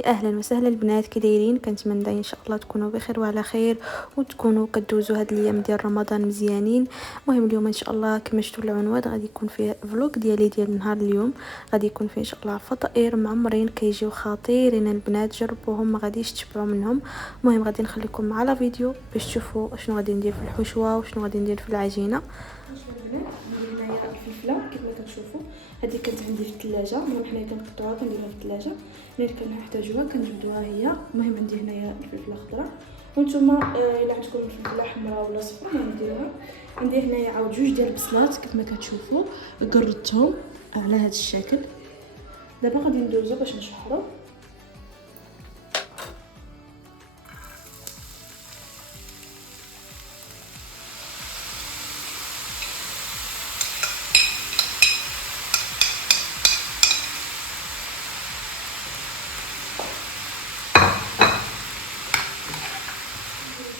يا اهلا وسهلا البنات، كي دايرين؟ كنتمنى ان شاء الله تكونوا بخير وعلى خير وتكونوا كدوزوا هاد الايام ديال رمضان مزيانين. المهم اليوم ان شاء الله كما شفتوا العنوان غادي يكون فيه فلوق ديال نهار اليوم. غادي يكون فيه ان شاء الله فطائر معمرين كيجيو خطيرين البنات، جربوهم ما غاديش تشبعوا منهم. المهم غادي نخليكم مع لا فيديو باش تشوفوا شنو غادي ندير في الحشوه وشنو غادي ندير في العجينه. البنات ندير هنايا الفلفله كما كتشوفوا، هذه كانت عندي في الثلاجه. المهم حنايا كنقطعوها كنديروها في الثلاجه، ملي كنحتاجوها كنجبدوها هي. المهم عندي هنايا الفلفله خضراء، وانتم الا عندكم الفلفله حمراء ولا صفراء المهم ديروها. عندي هنايا عاود جوج ديال البصلات كما كتشوفوا قردتهم على هذا الشكل. دابا غادي ندوزو باش نشحرو.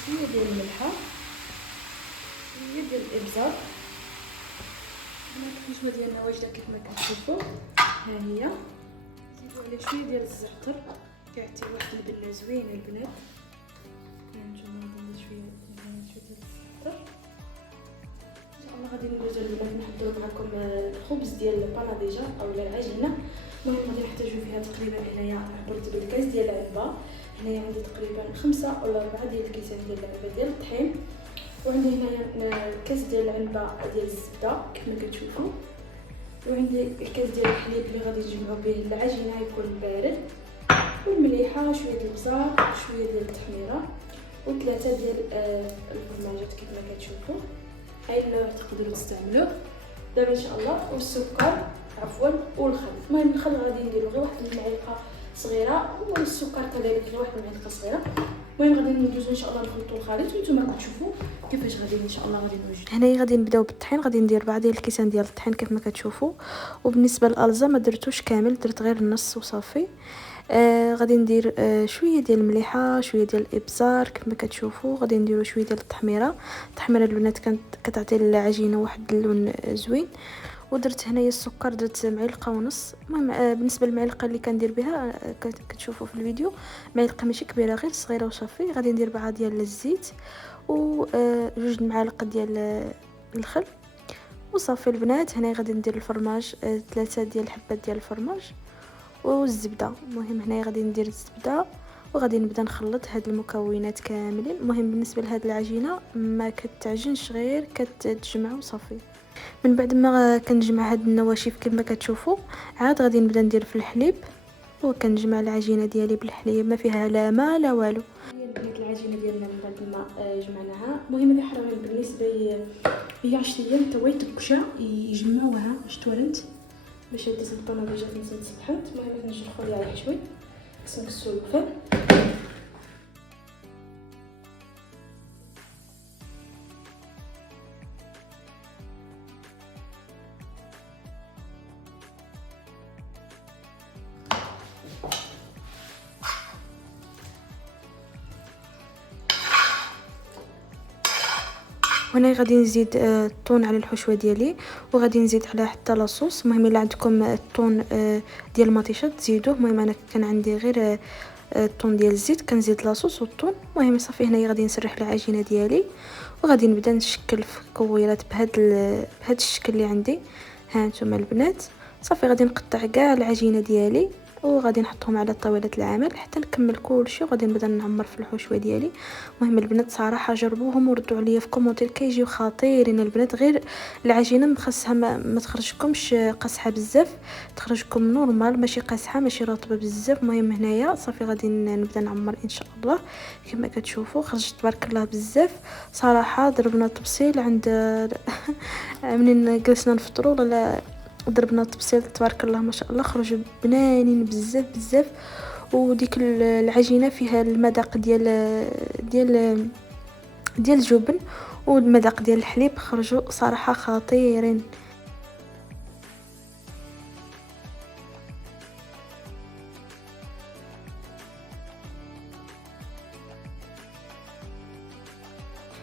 شويه ديال الملحه، شويه ديال الابزار، الحشوه ديالنا واجده كما كتشوفوا ها هي. نزيدو عليه شويه ديال الزعتر كيعطي واحد البله زوينه البنات. هانتوما ندير شويه ديال الزعتر. ان شاء الله غادي ندوزو البنات نحضروا معكم الخبز ديال الباناديجا اولا العجينه. المهم غادي نحتاجو فيها تقريبا هنايا عبرت بالكاس ديال العنبه. هنايا عندي تقريبا 5 ولا 4 ديال الكيسان ديال العنبه ديال الطحين، وعندي هنايا كاس ديال العنبه ديال الزبده كما كتشوفوا، وعندي الكاس ديال الحليب اللي غادي نجمعوا به العجينه يكون بارد، والمليحه شويه ديال البزار وشويه ديال التحميره، وثلاثه ديال الفرماجات كما كتشوفوا. اي نوع تقدروا تستعملوه. دابا ان شاء الله والسكر والخل. المهم الخل غادي نديرو غير واحد المعلقه صغيره، والسكر كذلك غير واحد المعلقه صغيره. المهم غادي ندوزو ان شاء الله نخلطوا الخليط وانتم كتشوفوا كيفاش غادي ان شاء الله غادي نوجد. هنايا غادي نبداو بالطحين، غادي ندير 4 ديال الكيسان ديال الطحين كما كتشوفوا. وبالنسبه للالزا ما درتوش كامل، درت غير النص وصافي. غادي ندير شويه ديال المليحه، شويه ديال الابزار كما كتشوفوا. غادي نديروا شويه ديال التحميره البنات كتعطي العجينه واحد اللون زوين. ودرت هنايا السكر، درت معلقه ونص. المهم بالنسبه للمعلقه اللي كندير بها كتشوفوا في الفيديو معلقه ماشي كبيره غير صغيره وصافي. غادي ندير 4 ديال الزيت وجوج معالق ديال الخل وصافي البنات. هنا غادي ندير الفرماج 3 ديال الحبات ديال الفرماج والزبده. المهم هنا غادي ندير الزبده وغادي نبدا نخلط هاد المكونات كاملين. المهم بالنسبه لهاد العجينه ما كتعجنش، غير كتجمع وصافي. من بعد ما كنجمع هاد النواشف كما كتشوفوا عاد غادي نبدا ندير في الحليب، وكنجمع العجينه ديالي بالحليب ما فيها لا ما لا والو. هي البنات العجينه ديالنا من بعد ما جمعناها. المهم هذه حراره بالنسبه هي 10 ايام حتى هو يتبكشا يجمعوها اشتورنت باش هاد الباناديجا تنسى تصبحت. المهم نشرحوا ليها على حشوي خصنا نكسروا الفم. هنا غادي نزيد الطون على الحشوه ديالي، وغادي نزيد على حتى لاصوص. المهم الا عندكم الطون ديال المطيشه تزيدوه. المهم انا كان عندي غير الطون ديال الزيت، كنزيد لاصوص والطون. المهم صافي هنايا غادي نسرح العجينه ديالي وغادي نبدا نشكل في كويرات بهاد الشكل اللي عندي. ها نتوما البنات صافي غادي نقطع كاع العجينه ديالي وغادي نحطهم على طاوله العمل حتى نكمل كلشي، وغادي نبدا نعمر في الحشوه ديالي. المهم البنات صراحه جربوهم وردوا عليا في كومونتير كيجيو خطيرين البنات. غير العجينه مخصها ما تخرجكمش قاصحه بزاف، تخرجكم نورمال ماشي قاصحه ماشي رطبه بزاف. المهم هنايا صافي غادي نبدا نعمر ان شاء الله كما كتشوفوا. خرجت تبارك الله بزاف صراحه. ضربنا التبصيل عند منين جلسنا نفطروا ولا ضربنا التبصيل تبارك الله ما شاء الله، خرجوا بنانين بزاف بزاف. وديك العجينه فيها المذاق ديال الجبن والمذاق ديال الحليب، خرجوا صراحه خطيرين.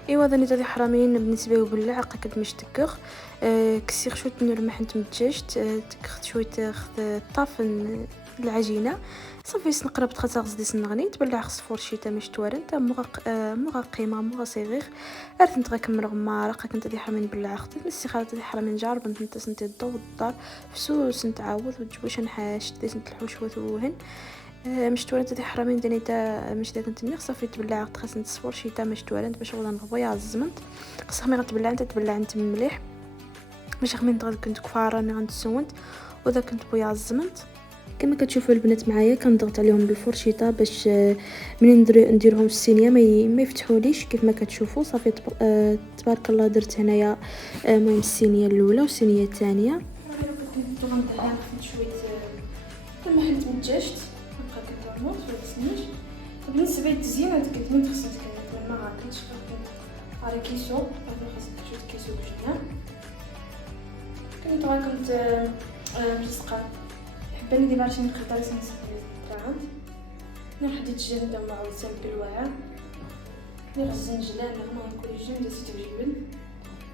ايوا ظنيت هذه حرامين بالنسبه وبالله قد مش تكخ كسير شويه نور ما حنت متجاجت تكخت شويه خذ طافن العجينه. صافي نقرب تخا غزدي سنغني تبلع خص فورشيتا مش توارن تا مغا قيمه مغا صغير ارث غنكمل غماره كنت دي حرمين بلع اختي نسي خالت دي حرمين جارب انت سنتي الضو الدار فسوس نتعاود وتجبوش نحاش دي سنت الحوشوه وهن مش توارن دي حرمين دني تا مش داك نتني صافي تبلع اخت خاص نتصفر شيتا مش توارن باش ولا نغبيا الزمنت خصها مي غتبلع انت تبلع انت مليح باش خمين كنت كفاره مي غنتسونت وذا كنت بويا الزمنت. كما كتشوفوا البنات معايا كنضغط عليهم بالفرشيطه باش منين نديرهم في الصينيه ما يفتحوليش كيف ما كتشوفوا. صافي تبارك الله درت هنايا المهم الصينيه الاولى والصينيه الثانيه. انا كنت غندهن شويه كل ما حلت منتجت نبقى كنتعمر ما تسنيش. بالنسبه للتزيين هاد كنت خصني ما عرفتش على كيسو هذا خاصك شويه كيسو بجنان كنت ملصقه حباني ديما عشان نقدر نسمع التراند نحدد الجنده مع سامبل واعر نغزن جلال هما كل جنده تتجبل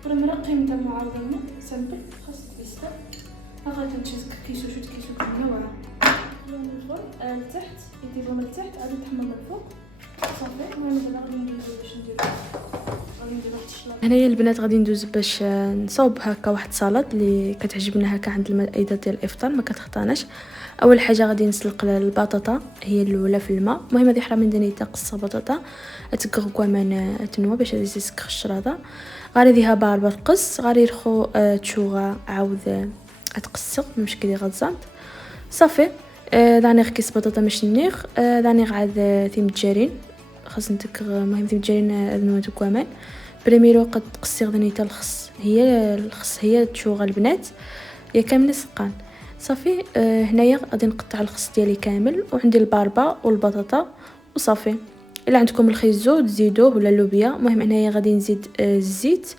ولا مرقي نتا معارضه سامبل خاص بيستا هاغا تنشز كيسو شويه كيسو كنا ورا من الفوق لتحت يديروا من التحت عاد نتحمل من الفوق صافي المهم دابا غادي نديرو باش نديرو هنايا البنات غادي ندوز باش نصاوب هكا واحد سلطه اللي كتعجبنا هكا عند المائده ديال الافطار ما كتخطاناش. اول حاجه غادي نسلق البطاطا هي الاولى في الماء. المهم هذه حرا من دني تقص بطاطا تكغ من تنوى باش يسكخ الشراده غادي ديها باربه تقص غادي رخو تشوغا عاود تقصق مشكل غزانت صافي داني غكيس بطاطا مش نيغ داني عاد ثيم الجارين خاص نتكغ المهم ثيم الجارين ذنوات كمان بريميرو قد تقصي غدني تا الخص هي تشوغ البنات يا كامل سقان صافي. هنايا غادي نقطع الخص ديالي كامل وعندي الباربه والبطاطا وصافي. الا عندكم الخيزو تزيدوه ولا اللوبيا. المهم هنايا غادي نزيد الزيت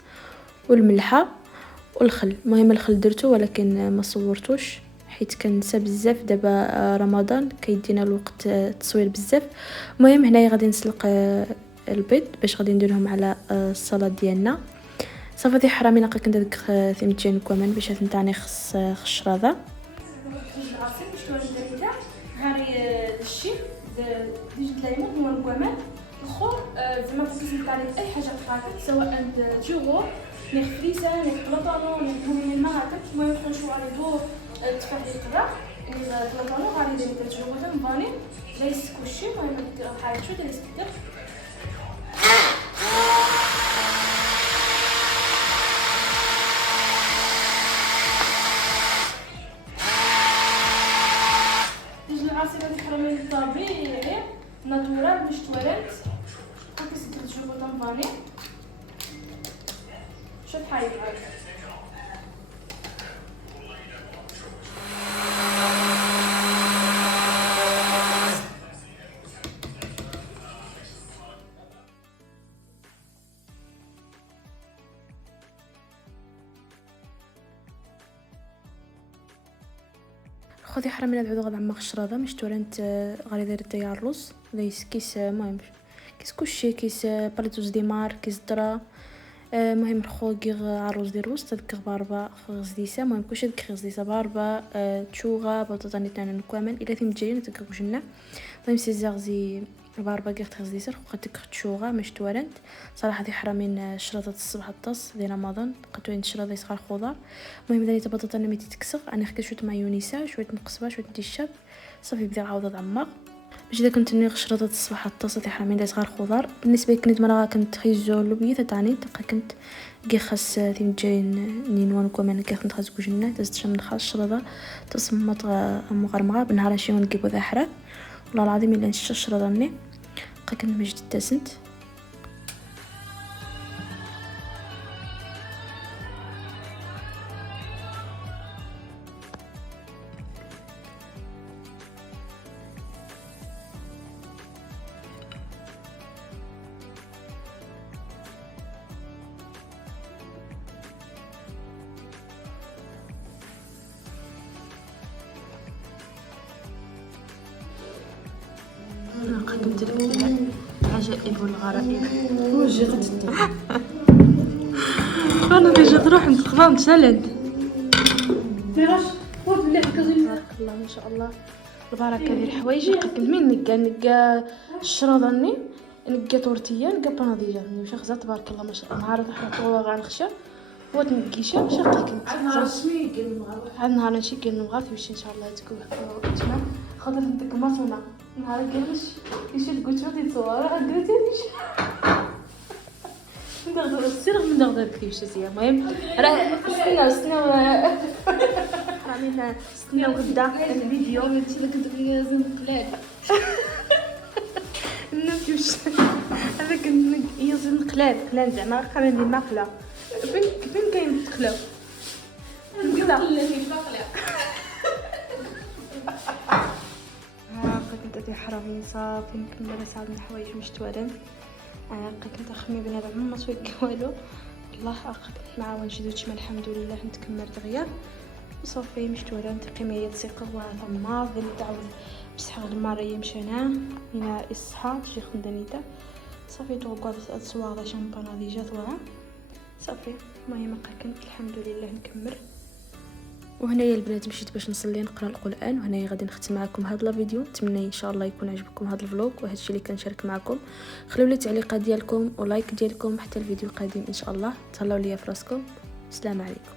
والملحه والخل. المهم الخل درتو ولكن ما صورتوش حيت كنسى بزاف دابا رمضان كيدينا الوقت التصوير بزاف. المهم هنايا غادي نسلق البيض باش غادي نديرهم على السلطه ديالنا صافي. دي حرامي نقا كندير ثيمتين كمان باش نتاعني خص الشراده العصير باش توالي دابا غاري دشي ديج دلايمون هو الكمان الاخر زعما كنت نتاعني اي حاجه قطعت سواء جوغور نيغ فريسه نيغ بلاطانو نيغ من المراتب المهم نشوفوا على دور تفاح القرا نيغ بلاطانو غادي ندير تجربه فاني لا يسكوشي المهم حاجه شو دير يسكر العصير هذا حرامي طبيعي ناتورال مش تواليت هاكا سيدير تجربه فاني شوف حايب خذي حرا من العود غدا عمق الشراده مش تورنت غادي دير ديال الرز ليس كيس المهم كيس كلشي كيس باريتوز ديمار كيس درا المهم خو كيغ عروس ديال الرز تذكر باربا غزديسه المهم كلشي ذكر غزديسه باربا تشوغا بطاطا نيتان كوامن الى ثيم جايين تذكر وجنا المهم سيزاغزي باربا كيغ تغزديسه خو تذكر تشوغا مش تورنت صراحه دي حرامين الشراده الصباح الطاس ديال رمضان قطوين الشراده يسخر خضار. المهم داني بطاطا نميتي تكسر انا خديت شويه مايونيسا شويه نقصبها شويه ديشاب صافي بدي نعاود نعمر باش اذا كنت نيغ شراده الصباح الطاس دي حرامين دايس غير خضار. بالنسبه كنت مرة كنت خيزو لوبيه تاعني تبقى كنت كي خاص ثيم جاين نينوان كمان كي كنت خاص كوجنا دزت من خاص الشراده تصمت مغرمغه بنهار شي ونجيبو ذا حرات والله العظيم الا نشش الشراده ني بقى كنت مجد تاسنت قدمت لك العجائب والغرائب وجهي قد انا ديجا تروح نتخضم تسالد ميراش ور بالله كازين الله ما شاء الله البركه ديال الحوايج. كنت من نقا الشرودني، نقا طورتيه، نقا بناضيجه، واش خزات تبارك الله ما شاء الله. نهار طحنا طوله غنخشى وتنقيشه شاقه كنت نهار سمي قال المغرب، هاد النهار ماشي كاين المغرب واش ان شاء الله تكون تمام. خاطر ديك الماطونه نهار قالش يشد قلت له تصور قلت ليش ندغدغ السير من دغدغ كيفاش هي. المهم راه استناو راني استناو غدا الفيديو. قلت لك دغيا لازم نقلال نمشي واش هذاك يزن قلال زعما قال لي ماقله فين كاين تخلاو نقلا كنت دي حرامي صافي نكمل ساعه من الحوايج مش توالم. كنت اخمي بنادم ما سويك والو والله. كنت معاون شي دوتش الحمد لله نتكمل دغيا وصافي مش توالم. تقيميه ثقه وثما ظل تعود بصح المره يمشينا هنا اصحاب شي خندنيته صافي توقعت الصواغه شامبانا ديجا ثوها صافي. المهم كنت الحمد لله نكمل. وهنايا البنات مشيت باش نصلي نقرا القران. وهنايا غادي نختم معكم هذا الفيديو. نتمنى ان شاء الله يكون عجبكم هذا الفلوق وهذا الشيء اللي كنشارك معكم. خليو لي تعليقات ديالكم ولايك ديالكم حتى الفيديو القادم ان شاء الله. تهلاو ليا في راسكم. السلام عليكم.